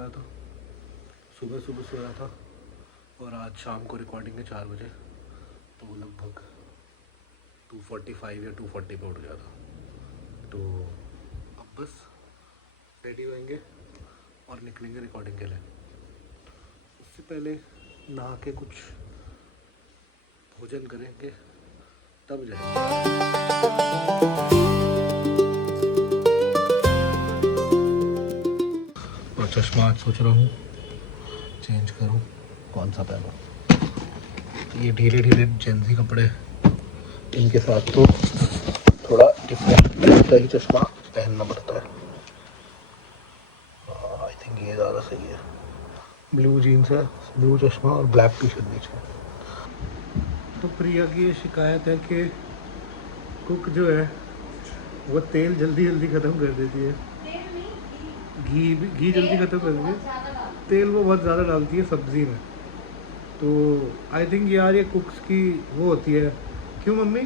रहा था, सुबह सुबह सो रहा था और आज शाम को रिकॉर्डिंग है 4 बजे, तो लगभग 2:45 या 2:40 पे उठ गया था। तो अब बस रेडी होएंगे और निकलेंगे रिकॉर्डिंग के लिए। उससे पहले नहा के कुछ भोजन करेंगे तब जाएंगे। और चश्मा आज सोच रहा हूँ चेंज करूँ, कौन सा पहनूँ। ये ढीले ढीले जेंजी कपड़े, इनके साथ तो थोड़ा डिफरेंट लगता ही चश्मा पहनना पड़ता है। आई थिंक ये ज़्यादा सही है। ब्लू जीन्स है, ब्लू चश्मा और ब्लैक टी शर्ट नीचे। तो प्रिया की ये शिकायत है कि कुक जो है वो तेल जल्दी जल्दी ख़त्म कर देती है। घी जल्दी ख़त्म कर देती है, तेल वो बहुत ज़्यादा डालती है सब्ज़ी में। तो आई थिंक यार ये कुक्स की वो होती है। क्यों मम्मी?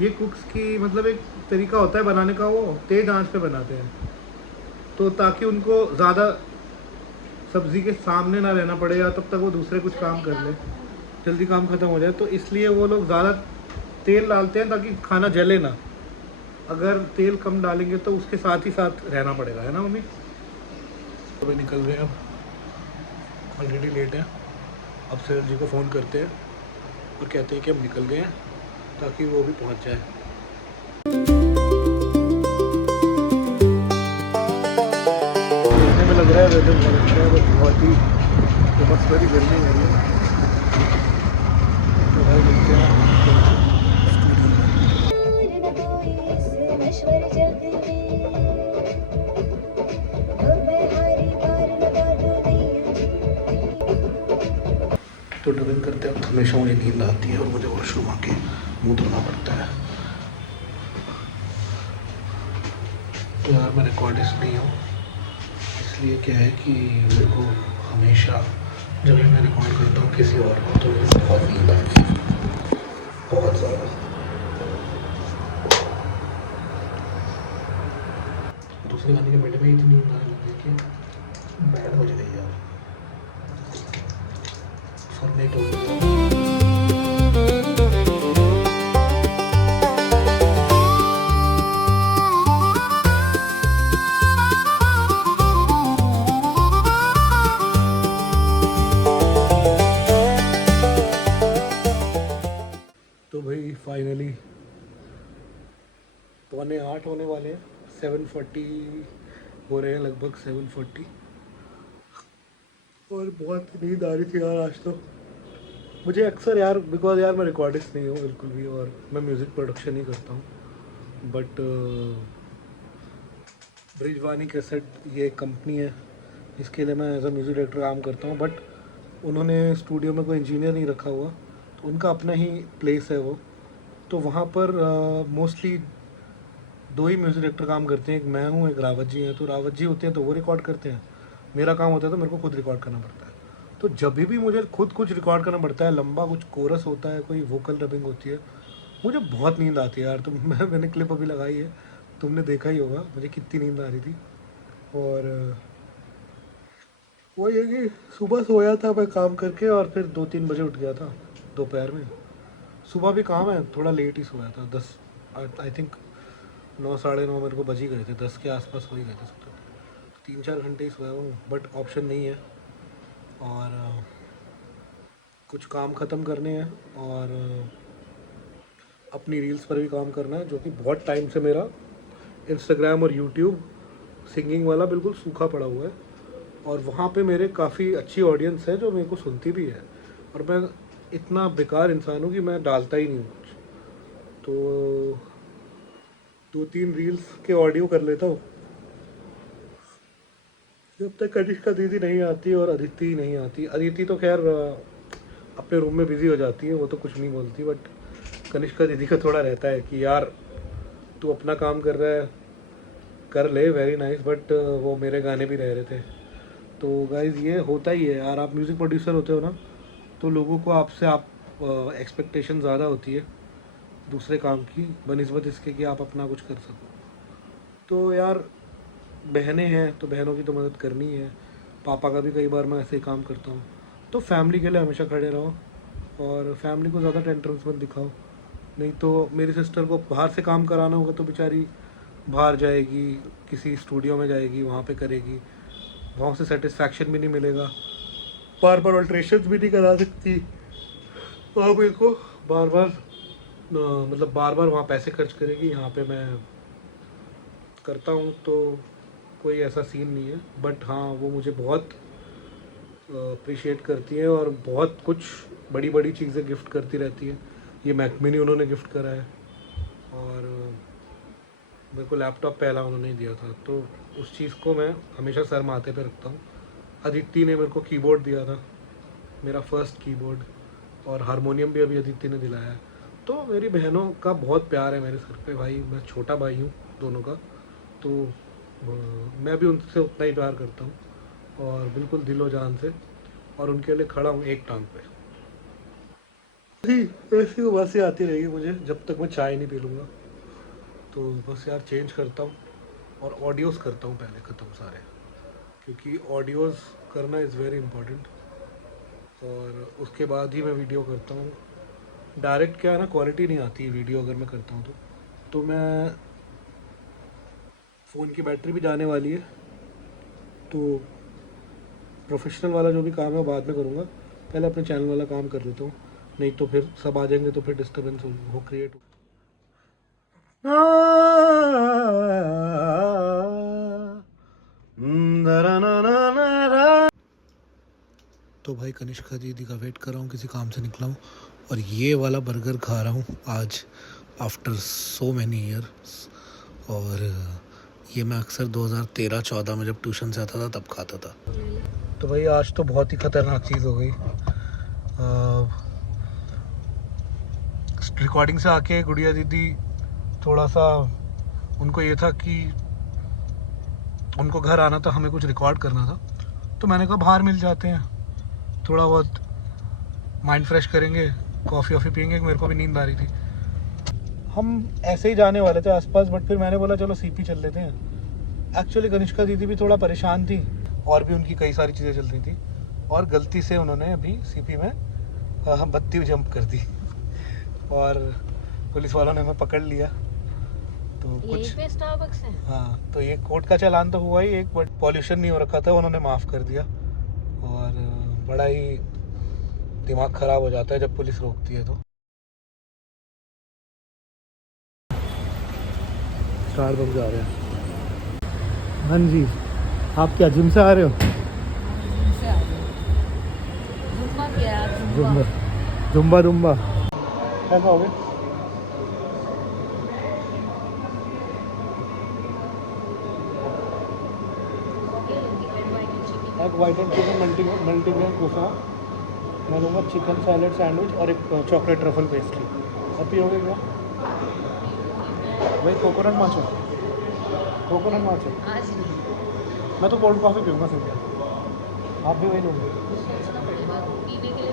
ये कुक्स की मतलब एक तरीका होता है बनाने का, वो तेज़ आंच पे बनाते हैं तो ताकि उनको ज़्यादा सब्ज़ी के सामने ना रहना पड़े या तब तक वो दूसरे कुछ काम कर ले, जल्दी काम ख़त्म हो जाए। तो इसलिए वो लोग ज़्यादा तेल डालते हैं ताकि खाना जले ना। अगर तेल कम डालेंगे तो उसके साथ ही साथ रहना पड़ेगा, है ना मम्मी? अभी निकल रहे हैं, अब ऑलरेडी लेट है। अब सर जी को फ़ोन करते हैं और कहते हैं कि अब निकल गए हैं ताकि वो भी पहुंच जाए। देखने में लग रहा है वेदर बहुत अच्छा है, बट बहुत सारी गर्मी हो रही है। तो भाई मिलते हैं तो डबिंग करते हैं। हमेशा मुझे नींद आती है और मुझे वॉशरूम आके मुँह धोना पड़ता है। तो यार मैं रिकॉर्डिस्ट नहीं हूँ, इसलिए क्या है कि मेरे को हमेशा जब भी मैं रिकॉर्ड करता हूँ किसी और को तो मुझे बहुत नींद आती है, बहुत ज़्यादा। दूसरे गाने के मिनट में ही इतनी नींद आने लगी कि बैंड बज गई यार, फॉर्मेट हो गया। तो भाई फाइनली 7:45 होने वाले हैं, 7:40 हो रहे हैं, लगभग 7:40। और बहुत नींद आ रही थी यार आज तो मुझे अक्सर यार, बिकॉज यार मैं रिकॉर्डिस्ट नहीं हूँ बिल्कुल भी और मैं म्यूज़िक प्रोडक्शन ही करता हूँ। बट ब्रिजवानी कैसेट ये एक कंपनी है, इसके लिए मैं एज अ म्यूज़िक डायरेक्टर काम करता हूँ। बट उन्होंने स्टूडियो में कोई इंजीनियर नहीं रखा हुआ, तो उनका अपना ही प्लेस है वो। तो वहाँ पर मोस्टली 2 ही म्यूज़िक डायरेक्टर काम करते हैं, एक मैं हूँ, एक रावत जी हैं। तो रावत जी होते हैं तो वो रिकॉर्ड करते हैं, मेरा काम होता है तो मेरे को खुद रिकॉर्ड करना पड़ता है। तो जब भी मुझे खुद कुछ रिकॉर्ड करना पड़ता है, लंबा कुछ कोरस होता है, कोई वोकल डबिंग होती है, मुझे बहुत नींद आती है यार। तो मैंने क्लिप अभी लगाई है, तुमने देखा ही होगा मुझे कितनी नींद आ रही थी। और वो ये कि सुबह सोया था मैं काम करके और फिर 2-3 बजे उठ गया था दोपहर में। सुबह भी काम है, थोड़ा लेट ही सोया था, 10 आई थिंक 9 साढ़े 9 मेरे को बज ही गए थे, 10 के आसपास हो ही गए थे सोते। 3-4 घंटे ही सोया हूँ, बट ऑप्शन नहीं है। और कुछ काम ख़त्म करने हैं और अपनी रील्स पर भी काम करना है, जो कि बहुत टाइम से मेरा इंस्टाग्राम और यूट्यूब सिंगिंग वाला बिल्कुल सूखा पड़ा हुआ है। और वहाँ पे मेरे काफ़ी अच्छी ऑडियंस है जो मेरे को सुनती भी है, और मैं इतना बेकार इंसान हूँ कि मैं डालता ही नहीं हूँ कुछ। तो 2-3 रील्स के ऑडियो कर लेता हूँ जब तक कनिष्का दीदी नहीं आती और अदिति नहीं आती। अदिति तो खैर अपने रूम में बिज़ी हो जाती है, वो तो कुछ नहीं बोलती। बट कनिष्का दीदी का थोड़ा रहता है कि यार तू अपना काम कर रहा है, कर ले, वेरी नाइस। बट वो मेरे गाने भी रह रहे थे। तो गाइज़ ये होता ही है यार, आप म्यूज़िक प्रोड्यूसर होते हो ना, तो लोगों को आपसे एक्सपेक्टेशन ज़्यादा होती है दूसरे काम की बनिस्बत इसके कि आप अपना कुछ कर सको। तो यार बहनें हैं तो बहनों की तो मदद करनी है, पापा का भी कई बार मैं ऐसे ही काम करता हूँ। तो फैमिली के लिए हमेशा खड़े रहो और फैमिली को ज़्यादा टेंट्रम्स मत दिखाओ, नहीं तो मेरी सिस्टर को बाहर से काम कराना होगा तो बेचारी बाहर जाएगी, किसी स्टूडियो में जाएगी, वहाँ पे करेगी, वहाँ से सेटिस्फैक्शन भी नहीं मिलेगा, बार बार अल्ट्रेशन भी नहीं करा सकती और मेरे को बार बार मतलब बार बार वहाँ पैसे खर्च करेगी। यहाँ पे मैं करता हूँ तो कोई ऐसा सीन नहीं है, बट हाँ वो मुझे बहुत अप्रिशिएट करती है और बहुत कुछ बड़ी बड़ी चीज़ें गिफ्ट करती रहती है। ये मैक मिनी उन्होंने गिफ्ट करा है और मेरे को लैपटॉप पहला उन्होंने ही दिया था, तो उस चीज़ को मैं हमेशा सर माथे पे रखता हूँ। अदिति ने मेरे को कीबोर्ड दिया था, मेरा फर्स्ट कीबोर्ड, और हारमोनियम भी अभी अदिति ने दिलाया है। तो मेरी बहनों का बहुत प्यार है मेरे सर पे भाई, मैं छोटा भाई हूँ दोनों का, तो मैं भी उनसे उतना ही प्यार करता हूँ और बिल्कुल दिलो जान से, और उनके लिए खड़ा हूँ एक टांग पे। ऐसी वो बस ही आती रहेगी मुझे जब तक मैं चाय नहीं पी लूँगा। तो बस यार चेंज करता हूँ और ऑडियोज़ करता हूँ पहले ख़त्म सारे, क्योंकि ऑडियोज़ करना इज़ वेरी इंपॉर्टेंट, और उसके बाद ही मैं वीडियो करता हूँ। डायरेक्ट क्या है ना, क्वालिटी नहीं आती है वीडियो अगर मैं करता हूँ तो मैं फ़ोन की बैटरी भी जाने वाली है, तो प्रोफेशनल वाला जो भी काम है वो बाद में करूँगा, पहले अपने चैनल वाला काम कर लेता हूँ, नहीं तो फिर सब आ जाएंगे तो फिर डिस्टर्बेंस हो क्रिएट हो। तो भाई कनिष्का दीदी का वेट कर रहा हूँ, किसी काम से निकला हूँ और ये वाला बर्गर खा रहा हूँ आज आफ्टर सो मैनी ईयर्स। और ये मैं अक्सर 2013-14 में जब ट्यूशन से आता था तब खाता था। तो भाई आज तो बहुत ही ख़तरनाक चीज़ हो गई। रिकॉर्डिंग से आके गुड़िया दीदी थोड़ा सा, उनको ये था कि उनको घर आना था, हमें कुछ रिकॉर्ड करना था, तो मैंने कहा बाहर मिल जाते हैं, थोड़ा बहुत माइंड फ्रेश करेंगे, कॉफ़ी वॉफ़ी पियेंगे, मेरे को भी नींद आ रही थी। हम ऐसे ही जाने वाले थे आसपास, बट फिर मैंने बोला चलो सीपी चल लेते हैं। एक्चुअली कनिष्का दीदी भी थोड़ा परेशान थी और भी उनकी कई सारी चीज़ें चल रही थी, और गलती से उन्होंने अभी सीपी में बत्ती जंप कर दी और पुलिस वालों ने हमें पकड़ लिया। तो कुछ पे स्टारबक्स है। हाँ, तो ये कोर्ट का चालान तो हुआ ही एक, बट पॉल्यूशन नहीं हो रखा था, उन्होंने माफ़ कर दिया। और बड़ा ही दिमाग ख़राब हो जाता है जब पुलिस रोकती है। तो स्टारबक्स जा रहे हैं। हाँ जी, आप क्या जिम से आ रहे हो? जुम्बा जुम्बा जुम्बा कैसा हो गया? एक वाइट एंड चिकन मल्टीग्रेन कोसा, मैं लूँगा चिकन सैलेड सैंडविच और एक चॉकलेट ट्रफल पेस्ट्री। अब पियोगे क्या? भाई कोकोनट माचो, कोकोनट माचो। आज नहीं, मैं तो कोल्ड कॉफ़ी पीऊँगा सिर्फ, आप भी वही लोगे? सोचना पड़ेगा पीने के लिए।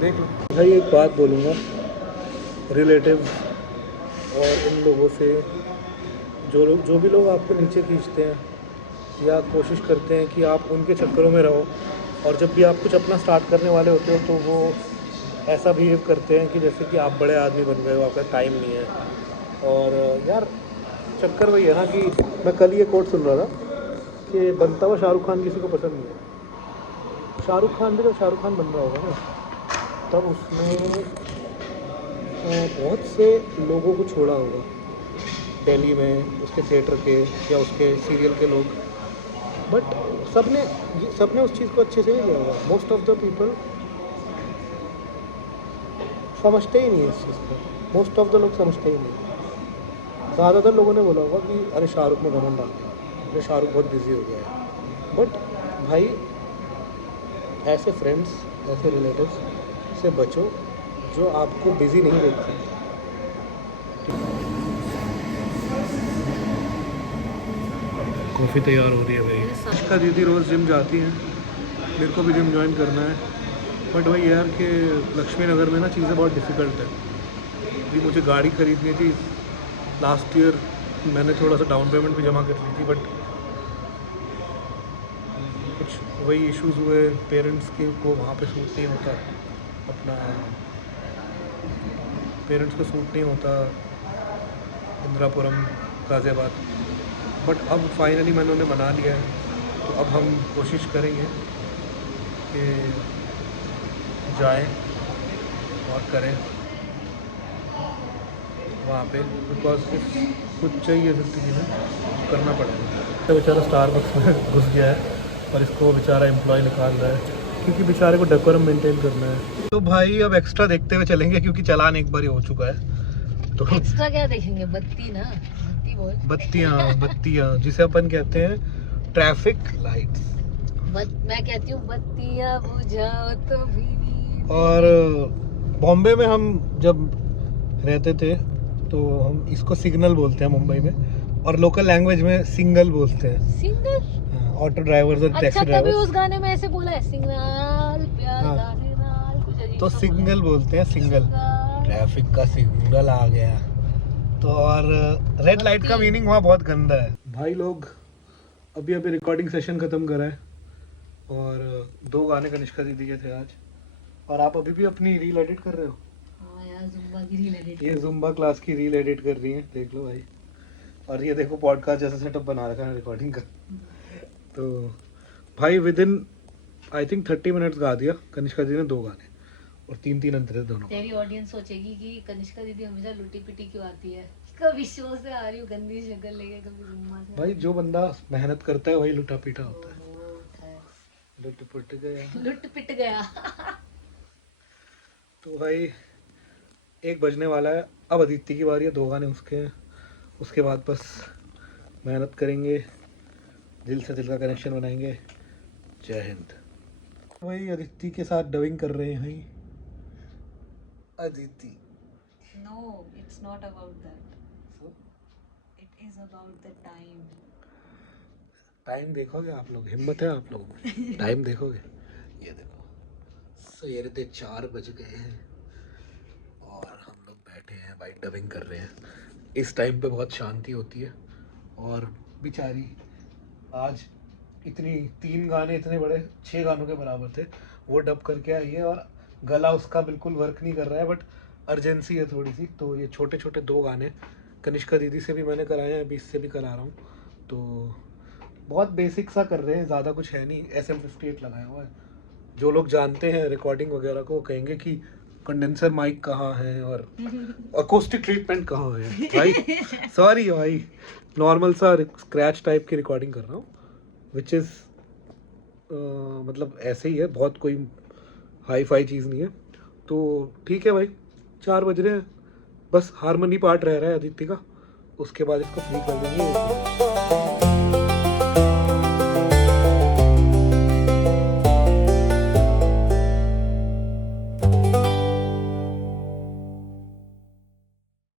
देख लो भाई, एक बात बोलूँगा रिलेटिव और इन लोगों से, जो भी लोग आपको नीचे खींचते हैं या कोशिश करते हैं कि आप उनके चक्करों में रहो, और जब भी आप कुछ अपना स्टार्ट करने वाले होते हो तो वो ऐसा बिहेव करते हैं कि जैसे कि आप बड़े आदमी बन गए हो, आपका टाइम नहीं है। और यार चक्कर वही है ना कि मैं कल ये कोट सुन रहा था कि बनता हुआ शाहरुख खान किसी को पसंद नहीं है। शाहरुख खान भी तो शाहरुख खान बन रहा होगा ना, तब उसने बहुत से लोगों को छोड़ा होगा दिल्ली में, उसके थिएटर के या उसके सीरियल के लोग, बट सबने उस चीज़ को अच्छे से नहीं लिया होगा। मोस्ट ऑफ द पीपल समझते ही नहीं है इस चीज़ को, मोस्ट ऑफ द लोग समझते ही नहीं। ज़्यादातर लोगों ने बोला होगा कि अरे शाहरुख में घमंड आ गया, अरे शाहरुख बहुत बिजी हो गया है। बट भाई ऐसे फ्रेंड्स, ऐसे रिलेटिव्स से बचो जो आपको बिजी नहीं देखते। कॉफ़ी तैयार हो रही है भाई। इसका दीदी रोज़ जिम जाती हैं, मेरे को भी जिम ज्वाइन करना है, बट वही यार कि लक्ष्मी नगर में ना चीज़ें बहुत डिफ़िकल्ट है। अभी मुझे गाड़ी ख़रीदनी थी, लास्ट ईयर मैंने थोड़ा सा डाउन पेमेंट भी जमा कर ली थी, बट वही इश्यूज हुए पेरेंट्स के को वहाँ पे सूट नहीं होता अपना पेरेंट्स को सूट नहीं होता इंदिरापुरम गाज़ियाबाद, बट अब फाइनली मैंने उन्हें मना लिया है। तो अब हम कोशिश करेंगे कि जाएं और करें वहाँ पे, बिकॉज कुछ चाहिए ज़िंदगी में करना पड़ेगा। तो बेचारा स्टारबक्स में घुस गया है और इसको बेचारा एम्प्लॉय निकाल रहा है क्योंकि बेचारे को डेकोरम मेंटेन करना है। तो भाई अब एक्स्ट्रा देखते हुए चलेंगे क्योंकि चालान एक बार ही हो चुका है। तो एक्स्ट्रा क्या देखेंगे? बत्ती ना, बत्ती बोल। बत्तियाँ जिसे अपन कहते हैं ट्रैफिक लाइट्स। मैं कहती हूँ बत्तियाँ बुझाओ तो भी नींद। और बॉम्बे में हम जब रहते थे तो हम इसको सिग्नल बोलते हैं मुंबई में, और लोकल लैंग्वेज में सिंगल बोलते हैं। सिंगल? ऑटो ड्राइवर्स और टैक्सी अच्छा, तभी ड्राइवर्स। उस गाने में ऐसे बोला है, सिग्नल प्यार हाँ। का सिग्नल, कुछ अजीब तो सा सिग्नल बोलते हैं, सिंगल। बोला। ट्रैफिक का सिग्नल आ गया। तो और रेड लाइट का मीनिंग वहाँ बहुत गंदा है। भाई लोग अभी रिकॉर्डिंग सेशन खत्म करा है और 2 गाने कनिष्का दीदी के थे आज, और आप अभी भी अपनी रील एडिट कर रहे हो। हाँ यार, जुम्बा की रील एडिट। ये जुम्बा क्लास की रील एडिट कर रही है, देख लो भाई। और ये देखो पॉडकास्ट जैसा सेटअप बना रखा है रिकॉर्डिंग का। तो भाई with in I think 30 minutes गा दिया कनिष्का दीदी ने 2 गाने, और 3 अंतर थे दोनों। तेरी ऑडियंस सोचेगी कि कनिष्का दीदी हमेशा लुटी पिटी क्यों आती है, कभी शो से आ रही हूँ गंदी शक्ल लेके, कभी जुम्मा से। भाई जो बंदा मेहनत करता है वही लुटा पीटा होता है। वो है। लुट पुट गया। लुट पिट गया। तो भाई 1 बजने वाला है, अब अदिति की बारी है, 2 गाने उसके हैं, उसके बाद बस मेहनत करेंगे, दिल से दिल का कनेक्शन बनाएंगे। जय हिंद। वही अदिति के साथ डबिंग कर रहे हैं Aditi. No, it's not about that. It is about the time. Time देखोगे आप लोग? हिम्मत है आप लोगों में? टाइम देखोगे? ये देखो सवेरे के 4 बज गए हैं और हम लोग बैठे हैं भाई, डबिंग कर रहे हैं। इस टाइम पे बहुत शांति होती है, और बेचारी आज इतनी 3 गाने इतने बड़े 6 गानों के बराबर थे वो डब करके आई है, और गला उसका बिल्कुल वर्क नहीं कर रहा है, बट अर्जेंसी है थोड़ी सी। तो ये छोटे छोटे 2 गाने कनिष्का दीदी से भी मैंने कराए हैं, अभी इससे भी करा रहा हूँ। तो बहुत बेसिक सा कर रहे हैं, ज़्यादा कुछ है नहीं। SM58 लगाया हुआ है। जो लोग जानते हैं रिकॉर्डिंग वगैरह को कहेंगे कि कंडेंसर माइक कहाँ है और अकोस्टिक ट्रीटमेंट कहाँ है। भाई सॉरी भाई, नॉर्मल सा स्क्रैच टाइप की रिकॉर्डिंग कर रहा हूँ, विच इज़ मतलब ऐसे ही है, बहुत कोई हाई फाई चीज़ नहीं है। तो ठीक है भाई, 4 बज रहे हैं, बस हारमोनी पार्ट रह रहा है अदिति का, उसके बाद इसको फ्री कर देंगे।